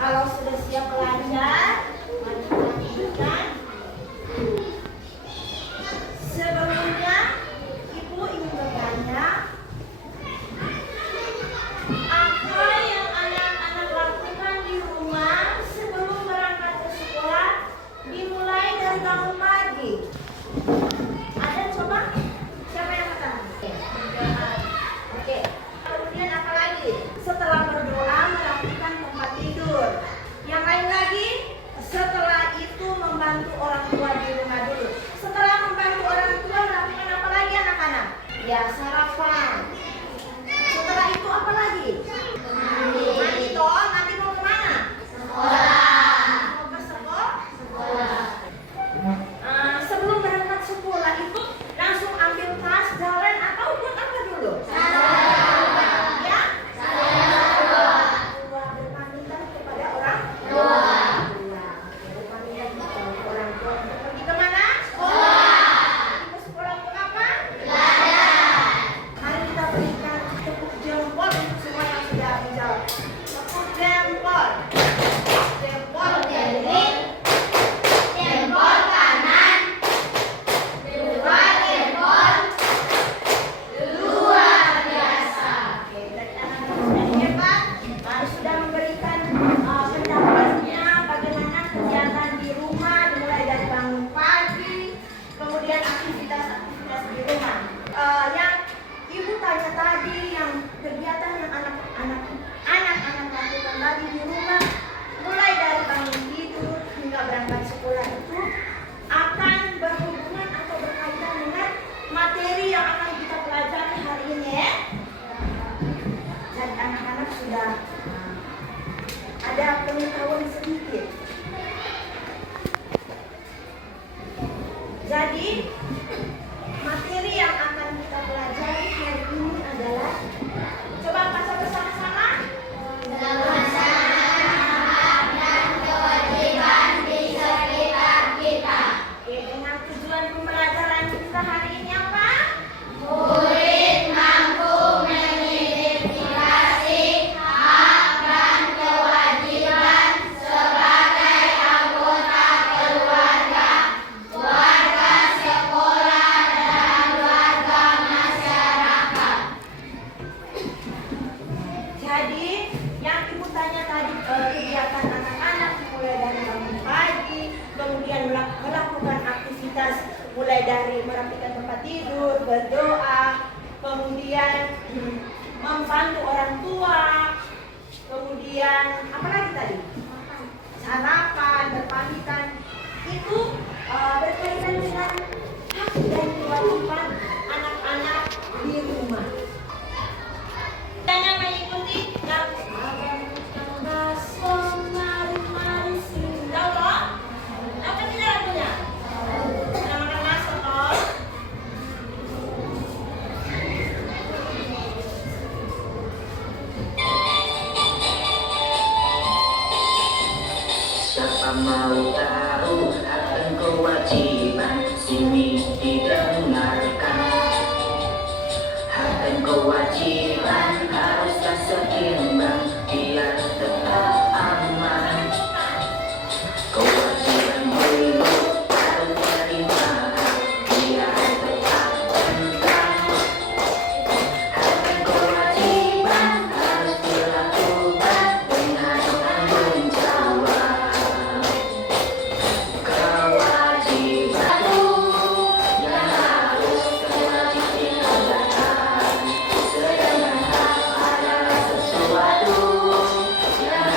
Kalau sudah siap belajar, mari kita lanjutkan. Sebelumnya, Ibu ingin bertanya, apa yang anak-anak lakukan di rumah sebelum berangkat ke sekolah, dimulai dari bangun pagi? Ada coba? Siapa yang pertama? Oke. Kemudian apa lagi? Setelah berdoa merapikan tempat tidur. Yang lain lagi, setelah itu membantu orang tua di rumah dulu. Setelah membantu orang tua merapikan apa lagi anak-anak? Ya, sarapan. Setelah itu apa lagi? Mandi toh, nanti mau kemana? Sekolah. Mau ke sekolah? Sebelum berangkat sekolah itu langsung ambil tas, jalan atau buat apa dulu? Ya? Berpamitan kepada orang tua. Berpamitan kepada orang tua. Pergi kemana? Sekolah. Pergi ke sekolah untuk apa? Belajar. Mari kita berikan tepuk jempol untuk semua yang sudah menjawab. Tepuk jempol. Jempol kiri. Jempol kanan. Dua jempol. Luar biasa. Oke, dari anak-anak sudah hebat. Sudah memberikan pendapatnya bagaimana kegiatan di rumah, mulai dari bangun pagi, kemudian aktivitas-aktivitas di rumah. Yang Ibu tanya tadi, yang kegiatan yang anak-anak lakukan tadi di rumah, mulai dari bangun tidur hingga berangkat sekolah itu akan berhubungan atau berkaitan dengan materi yang akan kita pelajari hari ini ya. Dan anak-anak sudah ada pengetahuan sedikit. Jadi materi yang akan kita pelajari hari ini adalah, coba baca bersama-sama. Oke, dengan tujuan pembelajaran kita hari ini apa? Murid mampu mengidentifikasi hak dan kewajiban sebagai anggota keluarga, warga sekolah, dan warga masyarakat. Jadi, yang Ibu tanya tadi, kegiatan anak-anak mulai dari bangun pagi, kemudian melakukan aktivitas mulai dari merapikan tempat tidur, berdoa, kemudian membantu orang tua, kemudian apa lagi tadi? Sarapan, berpamitan. Itu berkaitan dengan hak dan kewajiban anak-anak di rumah. Tanya mengikuti mari tahu loh? Apa tidak lagunya? Makan masuk toh. Siapa mau tahu hak dan kewajiban, sini didengarkan. Hak dan kewajiban haruslah seimbang, biar tetap aman. Kewajiban dulu baru menerima hak, biar tetap tentram. Hak dan kewajiban harus dilakukan dengan tanggung jawab. Kewajiban yang harus wajib dikerjakan, sedangkan hak adalah sesuatu yang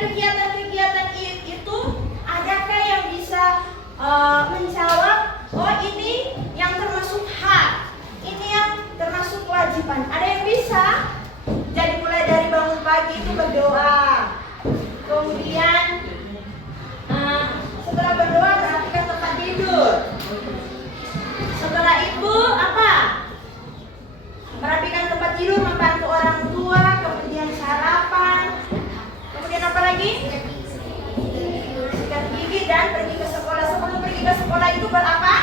kegiatan-kegiatan itu, adakah yang bisa menjawab? Oh, ini yang termasuk hak, ini yang termasuk kewajiban. Ada yang bisa? Jadi mulai dari bangun pagi itu berdoa, kemudian setelah berdoa merapikan tempat tidur. Setelah itu apa? Merapikan tempat tidur, membantu orang tua, kemudian sarapan, kemudian apa lagi? Sikat gigi dan pergi ke sekolah. Sebelum pergi ke sekolah itu berapa?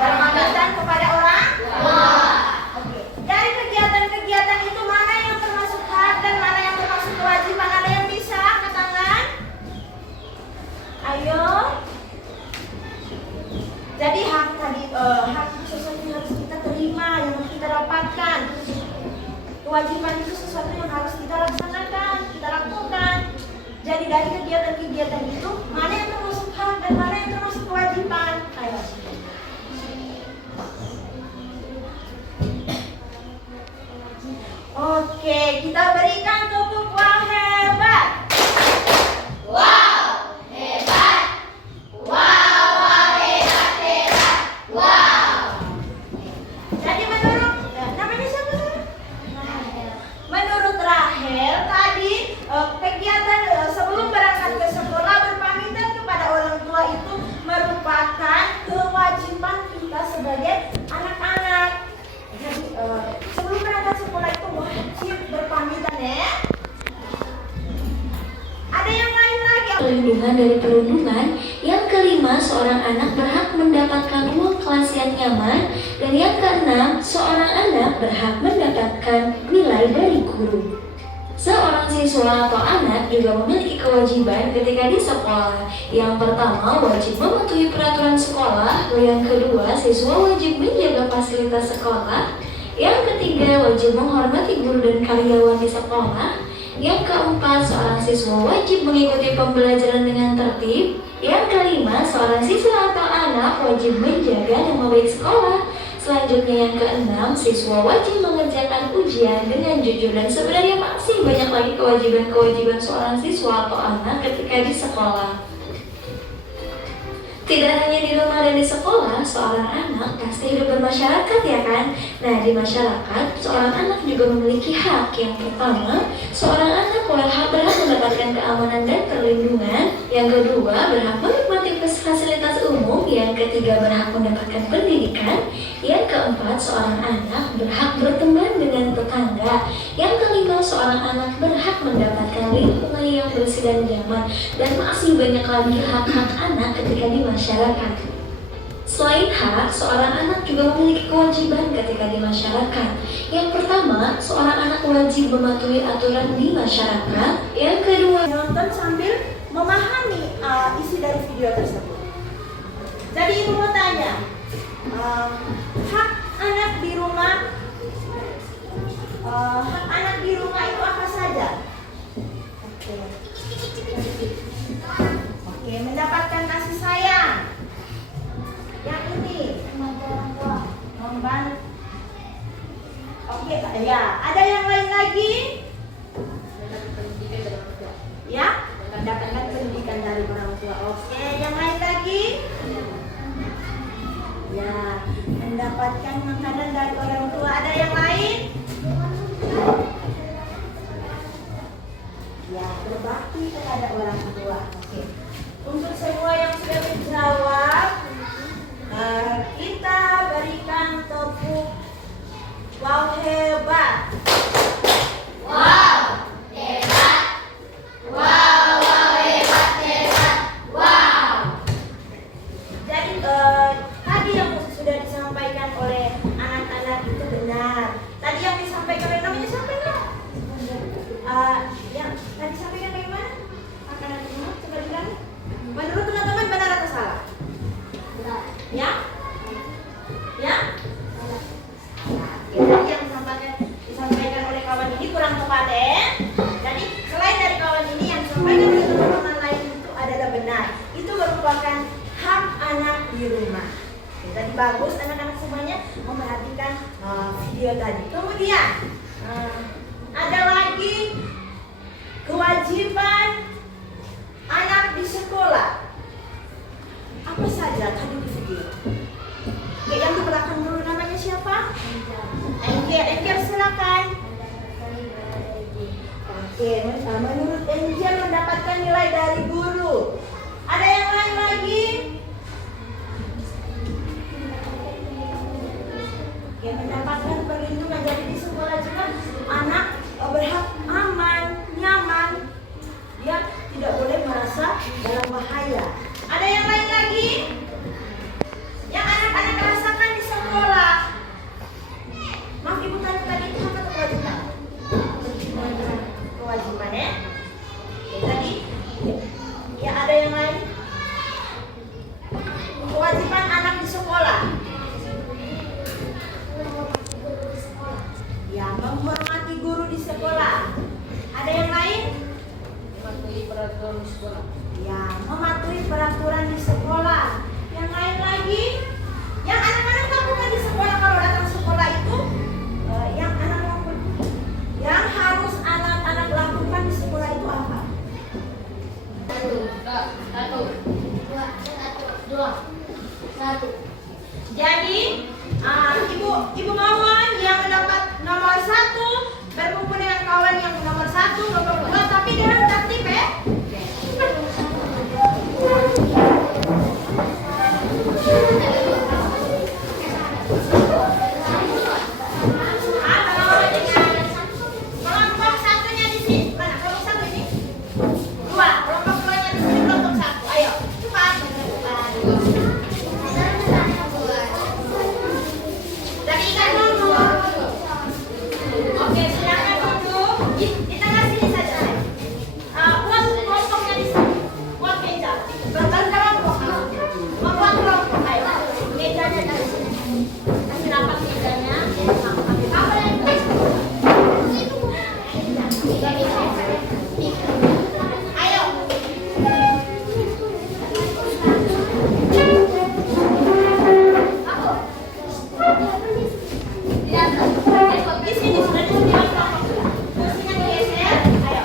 Berpamitan kepada orang tua. Oke. Dari kegiatan-kegiatan itu mana yang termasuk hak dan mana yang termasuk kewajiban? Ada yang bisa angkat tangan? Ayo. Jadi hak tadi hak itu sesuatu yang harus kita terima, yang harus kita dapatkan. Kewajiban itu sesuatu yang harus kita laksanakan, kita lakukan. Jadi dari kegiatan-kegiatan itu mana yang termasuk hak dan mana yang termasuk kewajiban? Ayo. Oke, kita berikan tepuk yang hebat. Wow, hebat. Wow, hebat, hebat. Wow. Jadi menurut namanya siapa? Menurut Rahel tadi kegiatan sebelum berangkat ke sekolah berpamitan kepada orang tua itu merupakan kewajiban kita sebagai anak-anak. Jadi sebelum berangkat sekolah itu wajib berpamitan ya. Ada yang lain lagi? Perlindungan dari perundungan. Yang kelima, seorang anak berhak mendapatkan ruang kelas yang nyaman. Dan yang keenam, seorang anak berhak mendapatkan nilai dari guru. Seorang siswa atau anak juga memiliki kewajiban ketika di sekolah. Yang pertama, wajib mematuhi peraturan sekolah. Yang kedua, siswa wajib menjaga fasilitas sekolah. Yang ketiga, wajib menghormati guru dan karyawan di sekolah. Yang keempat, seorang siswa wajib mengikuti pembelajaran dengan tertib. Yang kelima, seorang siswa atau anak wajib menjaga nama baik sekolah. Selanjutnya yang keenam, siswa wajib mengerjakan ujian dengan jujur. Dan sebenarnya masih banyak lagi kewajiban-kewajiban seorang siswa atau anak ketika di sekolah. Tidak hanya di rumah dan di sekolah, seorang anak pasti hidup bermasyarakat ya kan? Nah, di masyarakat, seorang anak juga memiliki hak. Yang pertama, seorang anak berhak mendapatkan keamanan dan perlindungan. Yang kedua, berhak menikmati fasilitas umum. Yang ketiga, berhak mendapatkan pendidikan. Yang keempat, seorang anak berhak berteman dengan tetangga. Yang kelima, seorang anak berhak mendapatkan lingkungan yang bersih dan nyaman. Dan masih banyak lagi hak-hak anak ketika di masyarakat. Selain hak, seorang anak juga memiliki kewajiban ketika di masyarakat. Yang pertama, seorang anak wajib mematuhi aturan di masyarakat. Yang kedua, Nonton sambil memahami isi dari video tersebut. Jadi ibu mau tanya, hak anak di rumah, hak anak di rumah itu apa saja? Oke, mendapatkan kasih sayang. Yang ini, membantu. Oke, ya. Ada yang lain lagi? Ya, mendapatkan pendidikan dari orang tua. Oke, yang lain lagi? Ya, mendapatkan makanan dari orang tua. Ada yang lain? Ya, berbakti kepada orang tua. Oke. Untuk semua yang sudah menjawab, kita berikan tepuk wow hebat. Wow, hebat. Wow, wow, hebat, hebat. Wow. Jadi tadi yang sudah disampaikan oleh anak-anak itu benar. Tadi yang disampaikan oleh namanya siapa enggak? Yang tadi sampaikan bagaimana? Anak-anak semua coba bilang. Menurut teman-teman benar atau salah? Benar. Ya? Ya? Tadi yang disampaikan oleh kawan ini kurang tepat ya. Jadi selain dari kawan ini yang disampaikan oleh teman-teman lain itu adalah benar. Itu merupakan hak anak di rumah. Oke, tadi bagus anak-anak semuanya memperhatikan video tadi. Kemudian ada Oke, menurut Angel mendapatkan nilai dari guru. Ada yang lain lagi? Oke, mendapatkan perlindungan. Jadi di sekolah juga anak berhak aman, nyaman. Dia tidak boleh merasa dalam bahaya. Ada yang lain lagi? Yang anak-anak rasakan di sekolah. Maaf ibu tanya tadi itu hak atau kewajiban? Kewajiban ya? Oke, tadi ya ada yang lain? Kewajiban anak di sekolah. Ya, menghormati guru di sekolah. Ada yang lain? Mematuhi peraturan di sekolah. Ya, mematuhi peraturan di sekolah. Yang lain lagi? Yang anak-anak lakukan di sekolah kalau datang sekolah itu, yang harus anak-anak lakukan di sekolah itu apa? Satu. Jadi, ibu Mawon yang mendapat nomor 1 berkumpul dengan kawan yang nomor 1, nomor 2, tapi dengan tertib ya. Kelompok satunya di sini. Mana kelompok satu ini? 2. Kelompok 2-nya di sini, kelompok 1. Ayo, cepat. Dari ikan dulu. Oke, silakan duduk. Di tengah sini saja. Buat kelompoknya di sini. Buat meja. Berkelompok. Membuat kelompok. Ayo. Mejanya dari sini. Kasih rapat mejanya. Apa yang ayo. Di sini sudah disediakan kelompok. Kursinya digeser. Ayo.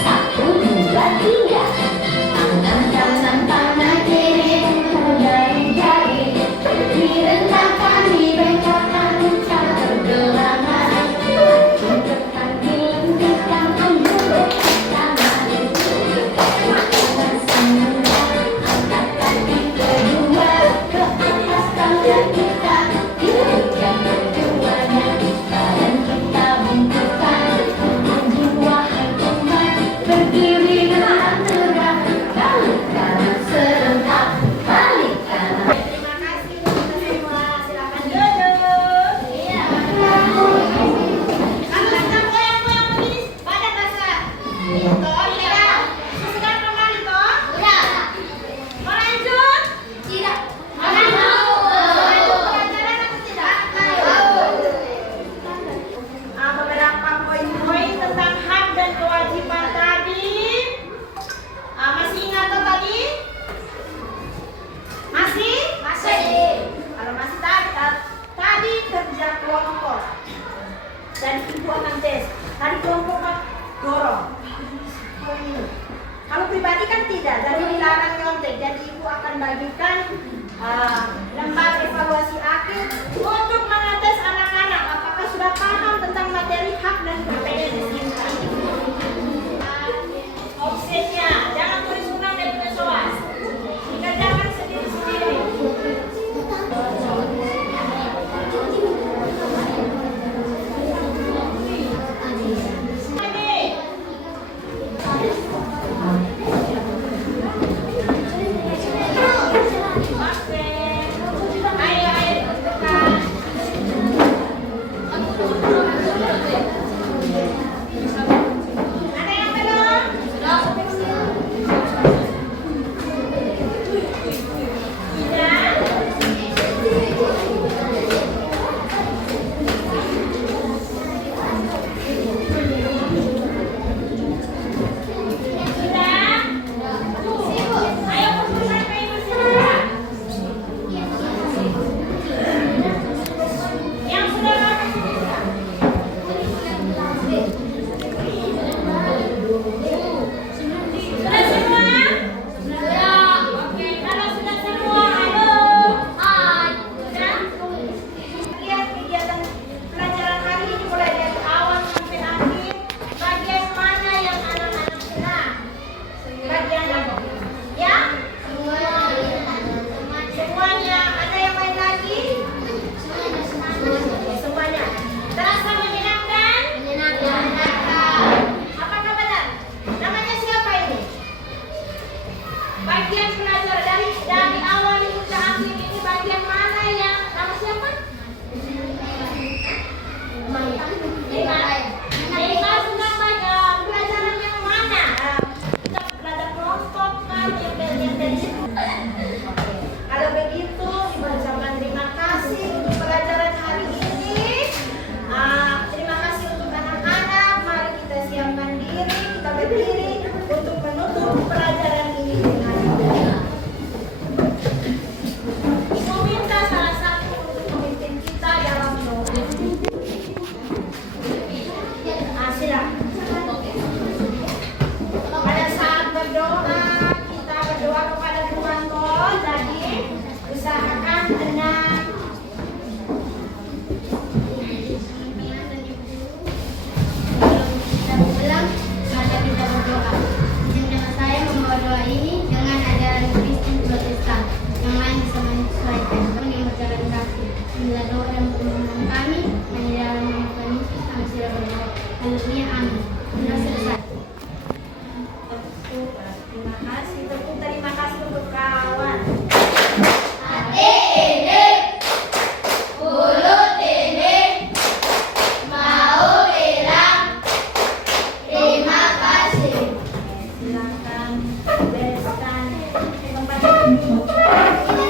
Satu, dua, tiga. Tangan tangan kiri, jari-jari, direndahkan, dibengkokkan, tergelangan, acungkan, dilentihkan, angkat tangan semula, angkat kaki kedua ke atas tangan kita, yang keduanya badan kita bungkukan, maju wahai umat, berdiri dengan tegak, balik kanan serentak, balik kanan. Terima kasih untuk semua. Silakan duduk. Iya. Kalau sedang goyang-goyang begini, badan basah. Toh, iya. Sesekali kembali toh? Udah. Mau lanjut? Tidak. Mau lanjut? Pelajaran atau tidak? Beberapa poin-poin tentang hak dan kewajiban tadi. Masih ingat toh tadi? Masih? Masih. Kalau masih tadi kerja kelompok dan ibu akan tes. Tadi kelompok dorong. Kalau pribadi kan tidak, jadi dilarang nyontek. Jadi ibu akan bagikan lembar evaluasi akhir untuk mengetes anak-anak apakah sudah paham tentang materi hak dan kewajiban ini. Offsetnya, jangan tulis ulang dari pesoas. Dikerjakan sendiri-sendiri. Ada yang belum? Silakan bereskan tempat duduk.